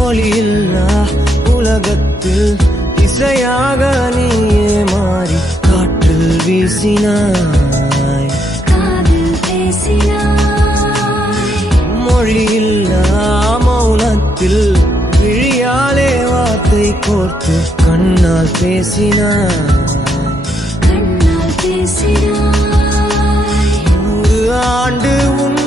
ஒளியில்லா உலகத்தில் இசையாக நீயே மாறி காற்றில் வீசினாய், காதில் பேசினாய். மொழியில்லா மௌனத்தில் விழியாலே வார்த்தை கோர்த்து கண்ணால் பேசினாய், கண்ணால் பேசினாய். 100 ஆண்டு உன்